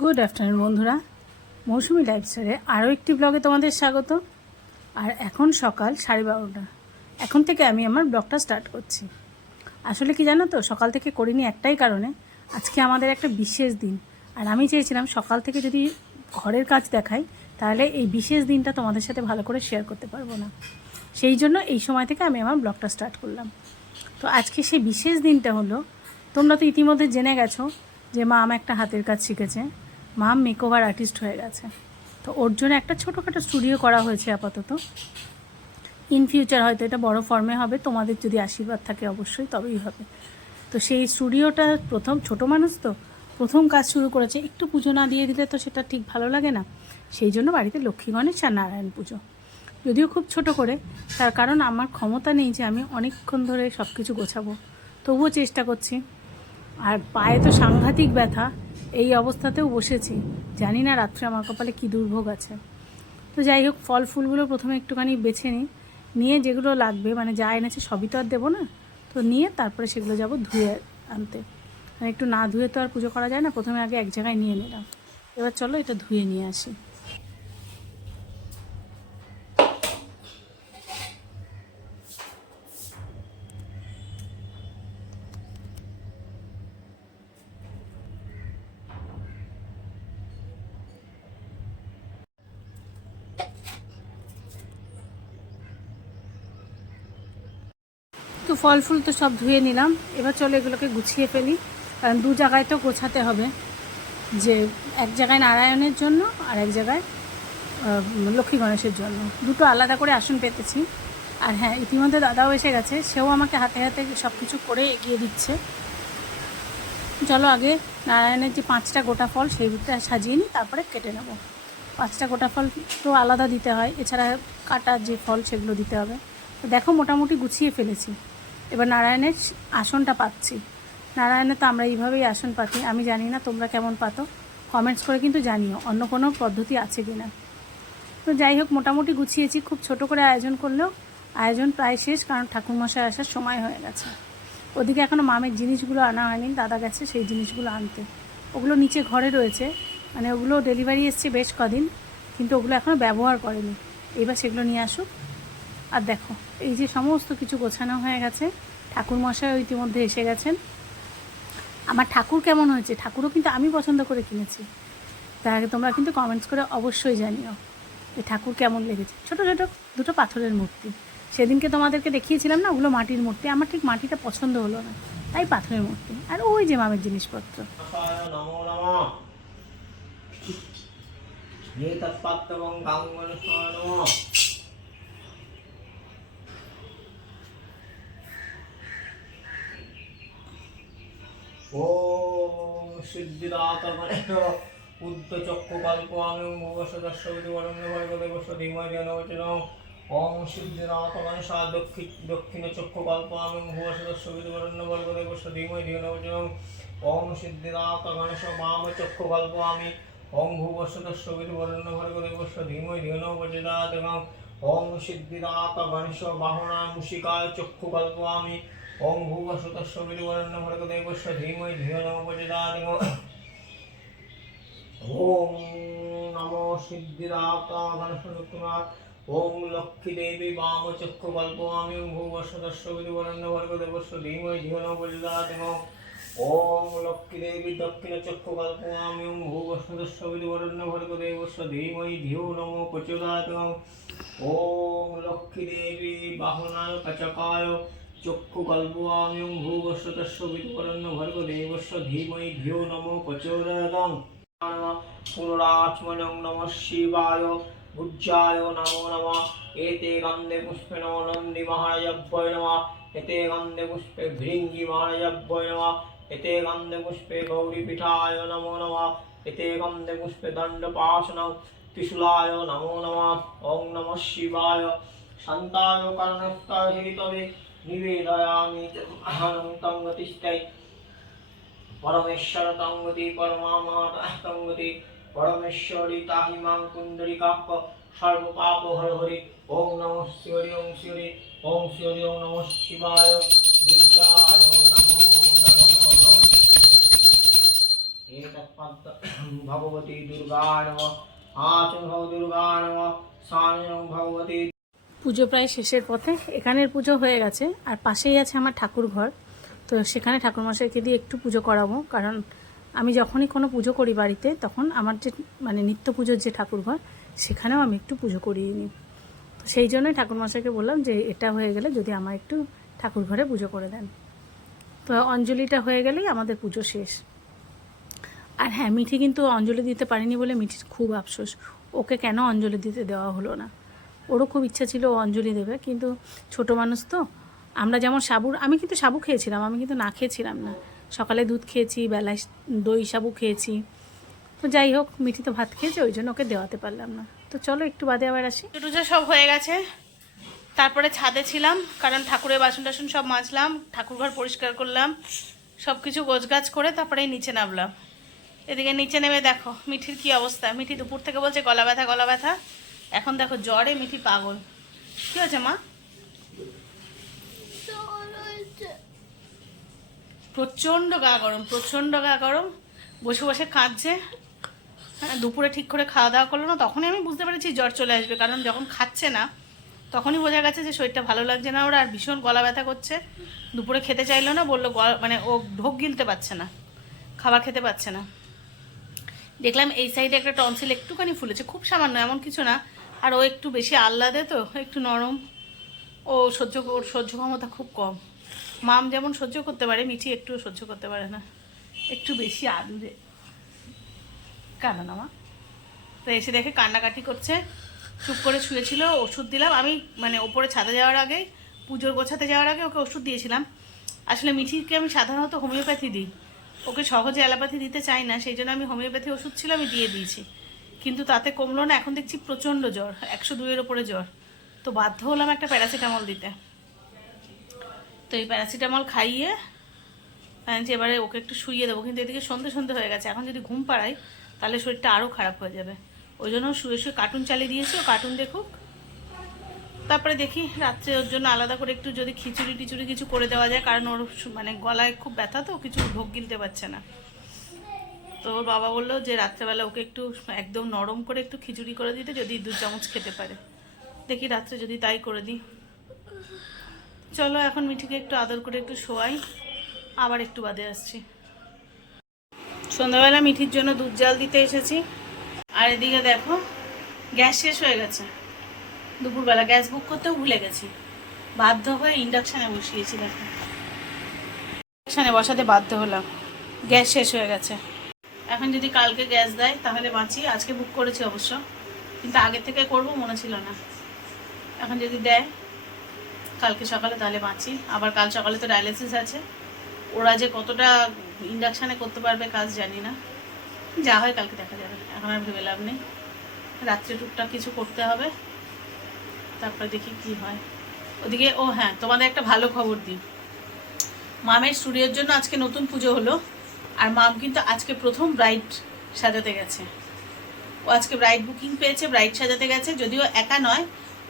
Good afternoon বন্ধুরা। মৌসুমি লাইফস্টাইলে আরও একটি ব্লগে তোমাদের স্বাগত। আর এখন সকাল সাড়ে বারোটা। এখন থেকে আমি আমার ব্লগটা স্টার্ট করছি। আসলে কি জানো তো, সকাল থেকে করিনি একটাই কারণে। আজকে আমাদের একটা বিশেষ দিন। আর আমি চেয়েছিলাম সকাল থেকে যদি ঘরের কাজ দেখাই, তাহলে এই বিশেষ দিনটা তোমাদের সাথে ভালো করে শেয়ার করতে পারব না। সেই জন্য এই সময় থেকে আমি আমার ব্লগটা স্টার্ট করলাম। তো আজকে সেই বিশেষ দিনটা হলো, তোমরা তো ইতিমধ্যে জেনে গেছো যে মা আমার একটা হাতের কাজ শিখেছে। মা মেকওভার আর্টিস্ট হয়ে গেছে। তো ওর জন্য একটা ছোটোখাটো স্টুডিও করা হয়েছে আপাতত। ইন ফিউচার হয়তো এটা বড় ফর্মে হবে, তোমাদের যদি আশীর্বাদ থাকে অবশ্যই তবেই হবে। তো সেই স্টুডিওটা প্রথম ছোট মানুষ তো, প্রথম কাজ শুরু করেছে, একটু পুজো না দিয়ে দিলে তো সেটা ঠিক ভালো লাগে না। সেই জন্য বাড়িতে লক্ষ্মী, গণেশ আর নারায়ণ পুজো। যদিও খুব ছোট করে, তার কারণ আমার ক্ষমতা নেই যে আমি অনেকক্ষণ ধরে সব কিছু গোছাবো। তবুও চেষ্টা করছি। আর পায়ে তো সাংঘাতিক ব্যথা এই অবস্থাতেও বসেছি। জানি না রাত্রে আমার কপালে কী দুর্ভোগ আছে। তো যাই হোক, ফল ফুলগুলো প্রথমে একটুখানি বেছে নিই। নিয়ে যেগুলো লাগবে মানে যা এনেছে সবই তো আর দেবো না। তো নিয়ে তারপরে সেগুলো যাব ধুয়ে আনতে। মানে একটু না ধুয়ে তো আর পুজো করা যায় না, প্রথমে আগে এক জায়গায় নিয়ে নিলাম। এবার চলো এটা ধুয়ে নিয়ে আসি। ফল ফুল তো সব ধুয়ে নিলাম। এবার চলো এগুলোকে গুছিয়ে ফেলি। কারণ দু জায়গায় তো গোছাতে হবে। যে এক জায়গায় নারায়ণের জন্য আর এক জায়গায় লক্ষ্মী গণেশের জন্য। দুটো আলাদা করে আসন পেতেছি। আর হ্যাঁ ইতিমধ্যে দাদাও এসে গেছে। সেও আমাকে হাতে হাতে সব কিছু করে এগিয়ে দিচ্ছে। চলো আগে নারায়ণের যে পাঁচটা গোটা ফল সেইটা সাজিয়ে নিই, তারপরে কেটে নেব। পাঁচটা গোটা ফল তো আলাদা দিতে হয়। এছাড়া কাটা যে ফল সেগুলো দিতে হবে। দেখো মোটামুটি গুছিয়ে ফেলেছি। এবার নারায়ণের আসনটা পাচ্ছি। নারায়ণে তো আমরা এইভাবেই আসন পাতি আমি জানি না তোমরা কেমন পাতো। কমেন্টস করে কিন্তু জানিও, অন্য কোনো পদ্ধতি আছে কি না তো যাই হোক, মোটামুটি গুছিয়েছি। খুব ছোট করে আয়োজন করলেও আয়োজন প্রায় শেষ, কারণ ঠাকুরমশাই আসার সময় হয়ে গেছে। ওদিকে এখনও মামের জিনিসগুলো আনা হয়নি। দাদা গেছে সেই জিনিসগুলো আনতে। ওগুলো নিচে ঘরে রয়েছে। মানে ওগুলো ডেলিভারি এসছে বেশ কদিন, কিন্তু ওগুলো এখনও ব্যবহার করেনি। এবার সেগুলো নিয়ে আসুক। আর দেখো, এই যে সমস্ত কিছু গোছানো হয়ে গেছে ঠাকুর মশাই ইতিমধ্যে এসে গেছেন। আমার ঠাকুর কেমন হয়েছে? ঠাকুরও কিন্তু আমি পছন্দ করে কিনেছি। তার আগে তোমরা কিন্তু কমেন্টস করে অবশ্যই জানিও এই ঠাকুর কেমন লেগেছে। ছোট ছোট দুটো পাথরের মূর্তি। সেদিনকে তোমাদেরকে দেখিয়েছিলাম না, ওগুলো মাটির মূর্তি। আমার ঠিক মাটিটা পছন্দ হলো না। তাই পাথরের মূর্তি। আর ওই যে মামের জিনিসপত্র নমঃ এতৎপাত্রবং গাং গণেশায় নমঃ ওম সিদ্ধিদাত গণেশ উদ্ধ চক্ষু কল্প আমি ভুবস দর্শবিধি বরণ্য ভর্গ দেবস ধীময় জনবচন ওম সিদ্ধিদাত গণেশ দক্ষিণ চক্ষু কল্প আমি ভুবস দর্শবিধি বরণ্য ভর্গ দেবস ধীময় জনবচন ওম সিদ্ধিদাত গণেশ মাম চক্ষু কল্প আমি ওম ভুবস দর্শবিধি বরণ্য ভর্গ দেবস ধীময় জনবচনাৎ ওম সিদ্ধিদাত গণেশ বাহনা চক্ষু কল্প আমি ওম ভুবস দর্শবিধি বরণ্য ভর্গ দেবস ধীময় জনবচনাৎ ওম নমো সিদ্ধিদাতা গণেশকুমার ওম লক্ষ্মী দেবী বাম চক্ষু কল্প আমি ভূবর্ষ দর্শ বিধুবরণ্য বর্গ দেবস্ব ধীময় ধিয়ন বলিদাত ওম লক্ষ্মী দেবী দক্ষিণ চক্ষু কল্প আমি ভূবর্ষ দর্শ বিধুবরণ্য বর্গ দেবস্ব ধীময় ধিও নম প্রচোদাত পুনরাচমনং নম শিবায় বুজ্জায় নমো নম। এতে গন্ধে পুষ্পে নম নন্দী মহারাজভ্যয় নম। এতে গন্ধে পুষ্পে ভৃঙ্গি মহারাজভ্যয় নম। এতে গন্ধে পুষ্পে গৌরীপীঠায় নমো নম। এতে গন্ধে পুষ্পে দণ্ডপাশন ত্রিশূলায় নমো নম। ওং নম শিবায়। শান্তায় হেতবে নিবেদয়ামি মহানং তঙ্গতিষ্ঠৈ পরমেশ্বর তঙ্গতি পরমামাত তঙ্গতি পরমেশ্বরী তাহি মাং কুণ্ডলিকাক্ষ সর্বপাপ হর হরি ওম নম শিহরি ওম শিহরি ওম শিহরি ওম নম শিবায় বুদ্ধায় নমো ভগবতী দুর্গা নম আচন ভগ দুর্গা নম সায়ং ভগবতী পুজো প্রায় শেষের পথে। এখানের পুজো হয়ে গেছে, আর পাশেই আছে আমার ঠাকুর ঘর। তো সেখানে ঠাকুরমশাইকে দিয়ে একটু পুজো করাবো, কারণ আমি যখনই কোনো পুজো করি বাড়িতে, তখন আমার যে মানে নিত্য পুজোর যে ঠাকুর ঘর, সেখানেও আমি একটু পুজো করিয়ে নিই। তো সেই জন্যই ঠাকুরমশাইকে বললাম যে, এটা হয়ে গেলে যদি আমার একটু ঠাকুর ঘরে পুজো করে দেন। তো অঞ্জলিটা হয়ে গেলেই আমাদের পুজো শেষ। আর হ্যাঁ মিঠি কিন্তু অঞ্জলি দিতে পারিনি বলে মিঠির খুব আফসোস। ওকে কেন অঞ্জলি দিতে দেওয়া হলো না? ওরও খুব ইচ্ছা ছিল অঞ্জলি দেবে, কিন্তু ছোট মানুষ তো। আমরা যেমন সাবুর, আমি কিন্তু সাবু খেয়েছিলাম, আমি কিন্তু না খেয়েছিলাম না। সকালে দুধ খেয়েছি, বেলায় দই সাবু খেয়েছি। তো যাই হোক, মিঠি তো ভাত খেয়েছে, ওই জন্য ওকে দেওয়াতে পারলাম না। তো চলো একটু বাদে আবার আসি। টুজো সব হয়ে গেছে। তারপরে ছাদে ছিলাম, কারণ ঠাকুরের বাসন টাসন সব মাজলাম, ঠাকুরঘর পরিষ্কার করলাম সব কিছু গোছগাছ করে তারপরে নিচে নামলাম। এদিকে নিচে নেমে দেখো, মিঠির কি অবস্থা? মিঠি দুপুর থেকে বলছে, গলা ব্যথা গলা ব্যথা। এখন দেখো জ্বরে মিঠি পাগল। কি হয়েছে মা? প্রচণ্ড গা গরম প্রচণ্ড গা গরম। বসে বসে কাঁদছে। হ্যাঁ দুপুরে ঠিক করে খাওয়া দাওয়া করল না তখনই আমি বুঝতে পেরেছি জ্বর চলে আসবে কারণ যখন খাচ্ছে না তখনই বোঝা গেছে যে শরীরটা ভালো লাগছে না ওর আর ভীষণ গলা ব্যথা করছে। দুপুরে খেতে চাইলো না বলল গলা- মানে ও ঢোক গিলতে পারছে না খাবার খেতে পারছে না। দেখলাম এই সাইডে একটা টনসিল একটুখানি ফুলেছে খুব সামান্য এমন কিছু না। আর ও একটু বেশি আহ্লাদে তো, একটু নরম। ও সহ্য ওর সহ্য ক্ষমতা খুব কম। মাম যেমন সহ্য করতে পারে, মিঠি একটু সহ্য করতে পারে না। একটু বেশি আদুরে। কাঁদো না মা। তো এসে দেখে কান্নাকাটি করছে। চুপ করে শুয়েছিল, ওষুধ দিলাম। আমি মানে ওপরে ছাদে যাওয়ার আগে পুজোর গোছাতে যাওয়ার আগে ওকে ওষুধ দিয়েছিলাম। আসলে মিঠিকে আমি সাধারণত হোমিওপ্যাথি দিই। ওকে সহজে অ্যালোপ্যাথি দিতে চাই না, সেই জন্য আমি হোমিওপ্যাথি ওষুধ ছিল, আমি দিয়ে দিয়েছি। কিন্তু তাতে কমলো না, এখন দেখছি প্রচণ্ড জ্বর, একশো দুইয়ের ওপরে জ্বর। তো বাধ্য হলাম একটা প্যারাসিটামল দিতে। তো এই প্যারাসিটামল খাইয়ে যে এবারে ওকে একটু শুইয়ে দেবো, কিন্তু এদিকে সন্ধে সন্ধে হয়ে গেছে, এখন যদি ঘুম পাড়াই, তাহলে শরীরটা আরও খারাপ হয়ে যাবে। ওই জন্য শুয়ে শুয়ে কার্টুন চালিয়ে দিয়েছি, ও কার্টুন দেখুক। তারপরে দেখি রাত্রে ওর জন্য আলাদা করে একটু যদি খিচুড়ি টিচুড়ি কিছু করে দেওয়া যায়, কারণ ওর মানে গলায় খুব ব্যথা তো, কিছু ভোগ গিলতে পারছে না। তো ওর বাবা বলল যে রাত্রেবেলা ওকে একটু একদম নরম করে একটু খিচুড়ি করে দিতে যদি দু চামচ খেতে পারে। দেখি রাত্রে যদি তাই করে দিই। চলো এখন মিঠিকে একটু আদর করে একটু শোয়াই। আবার একটু বাদে আসছি। সন্ধ্যাবেলা মিঠির জন্য দুধ জাল দিতে এসেছি। আর এদিকে দেখো, গ্যাস শেষ হয়ে গেছে। দুপুরবেলা গ্যাস বুক করতেও ভুলে গেছি। বাধ্য হয়ে ইন্ডাকশানে বসিয়েছি দেখো। ইন্ডাকশানে বসাতে বাধ্য হলাম। গ্যাস শেষ হয়ে গেছে। এখন যদি কালকে গ্যাস দেয়, তাহলে বাঁচি আজকে বুক করেছি অবশ্য। কিন্তু আগে থেকে করব মনে ছিল না। এখন যদি দেয়, কালকে সকালে তাহলে বাঁচি। আবার কাল সকালে তো ডায়ালিসিস আছে। ওরা যে কতটা ইন্ডাকশানে করতে পারবে কাজ জানি না। যা হয় কালকে দেখা যাবে। এখন আর ভেবে লাভ নেই। রাত্রে টুকটাক কিছু করতে হবে। তারপরে দেখি কি হয়। ওদিকে, ও হ্যাঁ তোমাদের একটা ভালো খবর দিই। মামের স্টুডিওর জন্য আজকে নতুন পুজো হলো। আর মাম কিন্তু আজকে প্রথম ব্রাইড সাজাতে গেছে। ও আজকে ব্রাইড বুকিং পেয়েছে ব্রাইড সাজাতে গেছে, যদিও একা নয়,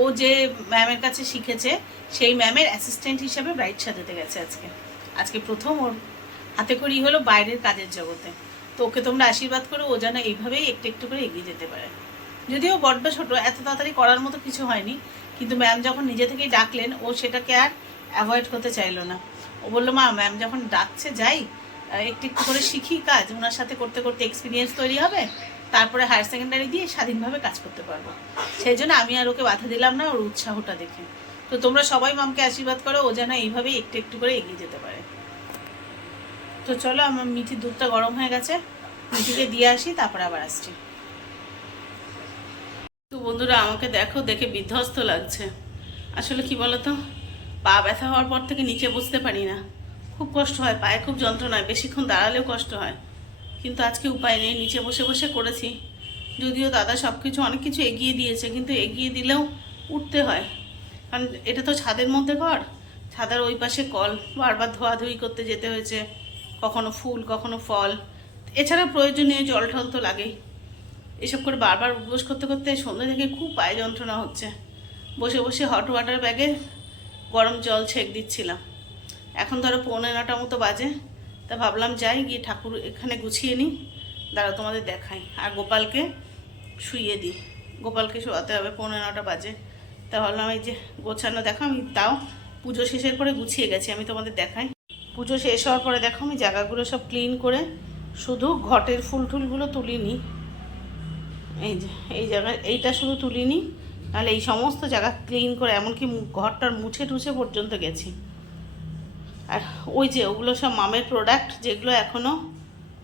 ও যে ম্যামের কাছে শিখেছে, সেই ম্যামের অ্যাসিস্ট্যান্ট হিসেবে ব্রাইড সাজাতে গেছে আজকে। আজকে প্রথম ওর হাতে করি হলো বাইরের কাজের জগতে। তো ওকে তোমরা আশীর্বাদ করো, ও যেন এইভাবেই একটু একটু করে এগিয়ে যেতে পারে। যদিও বড্ড ছোট, এত তাড়াতাড়ি করার মতো কিছু হয়নি, কিন্তু ম্যাম যখন নিজে থেকেই ডাকলেন, ও সেটাকে আর অ্যাভয়েড করতে চাইলো না। ও বলল, মা ম্যাম যখন ডাকছে, যাই একটু একটু করে শিখি কাজ। ওনার সাথে করতে করতে এক্সপিরিয়েন্স তৈরি হবে। তারপরে হায়ার সেকেন্ডারি দিয়ে স্বাধীনভাবে কাজ করতে পারব। সেই জন্য আমি আর ওকে বাধা দিলাম না, ওর উৎসাহটা দেখে। তো তোমরা সবাই মামকে আশীর্বাদ করো, ও যেন এইভাবেই একটু একটু করে এগিয়ে যেতে পারে। তো চলো, আমার মিঠির দুধটা গরম হয়ে গেছে। মিঠিকে দিয়ে আসি, তারপরে আবার আসছি। তো বন্ধুরা, আমাকে দেখো, দেখে বিধ্বস্ত লাগছে। আসলে কি বলতো? পা ব্যথা হওয়ার পর থেকে নিচে বসতে পারি না। খুব কষ্ট হয়, পায়ে খুব যন্ত্রণা হয়, বেশিক্ষণ দাঁড়ালেও কষ্ট হয়। কিন্তু আজকে উপায় নেই, নিচে বসে বসে করেছি। যদিও দাদা সব কিছু অনেক কিছু এগিয়ে দিয়েছে, কিন্তু এগিয়ে দিলেও উঠতে হয়। কারণ এটা তো ছাদের মধ্যে ঘর। ছাদের ওই পাশে কল, বারবার ধোয়াধুয়ি করতে যেতে হয়েছে। কখনো ফুল, কখনো ফল। এছাড়া প্রয়োজনীয় জল টল তো লাগেই। এসব করে বারবার উপবাস করতে করতে সন্ধ্যে থেকে খুব পায়ে যন্ত্রণা হচ্ছে। বসে বসে হট ওয়াটার ব্যাগে গরম জল ছেঁক দিচ্ছিলাম। এখন ধরো পৌনে নটা মতো বাজে। তা ভাবলাম যাই, গিয়ে ঠাকুর এখানে গুছিয়ে নিই। দাঁড়া, তোমাদের দেখাই। আর গোপালকে শুইয়ে দিই। গোপালকে শোয়াতে হবে, পৌনে নটা বাজে। তা ভাবলাম এই যে গোছানো দেখো, আমি তাও পুজো শেষের পরে গুছিয়ে গেছি, আমি তোমাদের দেখাই। পুজো শেষ হওয়ার পরে দেখো, আমি জায়গাগুলো সব ক্লিন করে শুধু ঘটের ফুল টুলগুলো তুলিনি। এই যে, এই জায়গায়, এইটা শুধু তুলিনি। তাহলে এই সমস্ত জায়গা ক্লিন করে, এমনকি ঘরটার মুছে টুছে পর্যন্ত গেছি। আর ওই যে ওগুলো সব মামের প্রোডাক্ট যেগুলো এখনও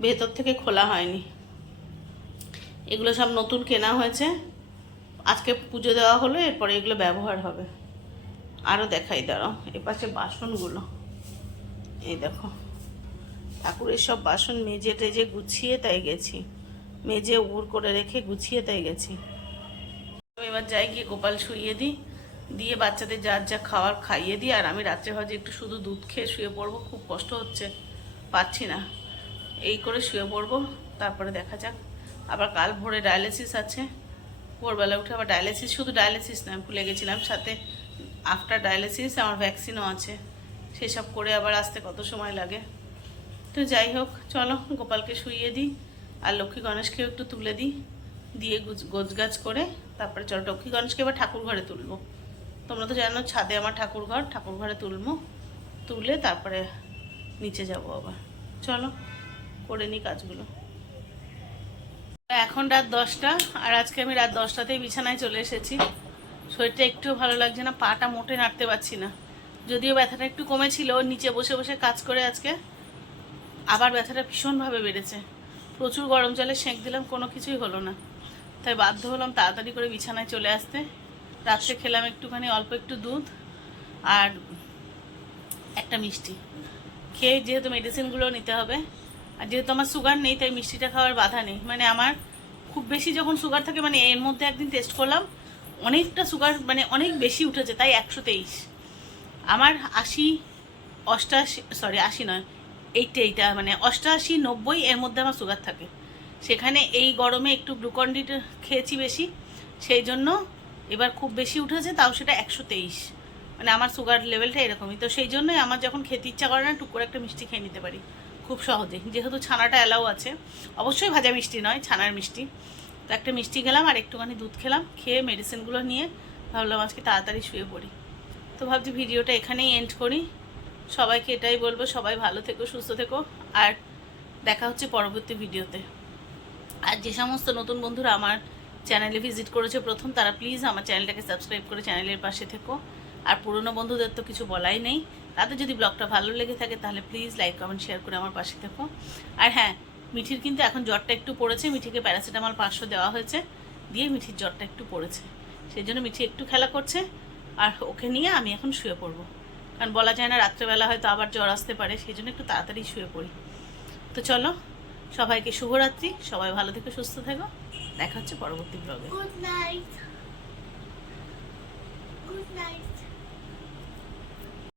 ভেতর থেকে খোলা হয়নি। এগুলো সব নতুন কেনা হয়েছে। আজকে পুজো দেওয়া হলো, এরপরে এগুলো ব্যবহার হবে। আরও দেখাই, দাঁড়াও এপাশে বাসনগুলো। এই দেখো, ঠাকুরের সব বাসন মেজে টেজে গুছিয়ে তাই গেছি। মেজে উবুর করে রেখে গুছিয়ে তাই গেছি। এবার যাই গিয়ে গোপাল শুইয়ে দিই। দিয়ে বাচ্চাদের যার যা খাওয়ার খাইয়ে দিই, আর আমি রাত্রে ভাজে একটু শুধু দুধ খেয়ে শুয়ে পড়ব, খুব কষ্ট হচ্ছে পাচ্ছি না। এই করে শুয়ে পড়ব, তারপরে দেখা যাক। আবার কাল ভোরে ডায়ালিসিস আছে, ভোরবেলা উঠে আবার ডায়ালিসিস শুধু ডায়ালিসিস না ভুলে গেছিলাম, সাথে আফটার ডায়ালিসিস আমার ভ্যাকসিনও আছে। সেসব করে আবার আসতে কত সময় লাগে। তো যাই হোক, চলো গোপালকে শুইয়ে দিই, আর লক্ষ্মী গণেশকেও একটু তুলে দিই, দিয়ে গোছ গাছ করে, তারপরে চলো লক্ষ্মী গণেশকে এবার ঠাকুর ঘরে তুলবো। তোমরা তো জানো ছাদে আমার ঠাকুর ঘর ঠাকুর ঘরে তুলবো তুলে তারপরে নিচে যাব আবার। চলো, করে নিই কাজগুলো। এখন রাত দশটা, আর আজকে আমি রাত দশটাতেই বিছানায় চলে এসেছি। শরীরটা একটুও ভালো লাগছে না, পাটা মোটে নাড়তে পারছি না। যদিও ব্যথাটা একটু কমেছিল, নিচে বসে বসে কাজ করে আজকে। আবার ব্যথাটা ভীষণভাবে বেড়েছে। প্রচুর গরম জলে সেঁক দিলাম, কোনো কিছুই হলো না। তাই বাধ্য হলাম তাড়াতাড়ি করে বিছানায় চলে আসতে। রাত্রে খেলাম একটুখানি, অল্প একটু দুধ আর একটা মিষ্টি। খেয়ে যেহেতু মেডিসিনগুলো নিতে হবে, আর যেহেতু আমার সুগার নেই, তাই মিষ্টিটা খাওয়ার বাধা নেই। মানে আমার খুব বেশি যখন সুগার থাকে মানে এর মধ্যে একদিন টেস্ট করলাম, অনেকটা সুগার মানে অনেক বেশি উঠেছে, তাই একশো তেইশ। আমার আশি, অষ্টাশি সরি আশি নয় এইটা এইটা মানে অষ্টাশি নব্বই এর মধ্যে আমার সুগার থাকে। সেখানে এই গরমে একটু গ্লুকন্ডি খেয়েছি বেশি, সেই জন্য এবার খুব বেশি উঠেছে, তাও সেটা একশো তেইশ। মানে আমার সুগার লেভেলটা এরকমই। তো সেই জন্যই আমার যখন খেতে ইচ্ছা করে না টুক করে একটা মিষ্টি খেয়ে নিতে পারি। খুব সহজে। যেহেতু ছানাটা অ্যালাউ আছে। অবশ্যই ভাজা মিষ্টি নয়, ছানার মিষ্টি। তো একটা মিষ্টি খেলাম আর একটুখানি দুধ খেলাম, খেয়ে মেডিসিনগুলো নিয়ে ভাবলাম আজকে তাড়াতাড়ি শুয়ে পড়ি। তো ভাবছি ভিডিওটা এখানেই এন্ড করি। সবাইকে এটাই বলব, সবাই ভালো থেকো, সুস্থ থেকো। আর দেখা হচ্ছে পরবর্তী ভিডিওতে। আর যে সমস্ত নতুন বন্ধুরা আমার চ্যানেলে ভিজিট করেছে প্রথম, তারা প্লিজ আমার চ্যানেলটাকে সাবস্ক্রাইব করে চ্যানেলের পাশে থেকো। আর পুরনো বন্ধুদের তো কিছু বলাই নেই। তাদের যদি ব্লগটা ভালো লেগে থাকে, তাহলে প্লিজ লাইক, কমেন্ট, শেয়ার করে আমার পাশে থেকো। আর হ্যাঁ মিঠির কিন্তু এখন জ্বরটা একটু পড়েছে। মিঠিকে প্যারাসিটামল পাঁচশো দেওয়া হয়েছে। দিয়ে মিঠির জ্বরটা একটু পড়েছে। সেই জন্য মিঠি একটু খেলা করছে। আর ওকে নিয়ে আমি এখন শুয়ে পড়ব। কারণ বলা যায় না, রাত্রেবেলা হয়তো আবার জ্বর আসতে পারে। সেই জন্য একটু তাড়াতাড়ি শুয়ে পড়ি। তো চলো, সবাইকে শুভরাত্রি। সবাই ভালো থেকো, সুস্থ থেকো। দেখা হচ্ছে পরবর্তী ব্লগে গুড নাইট গুড নাইট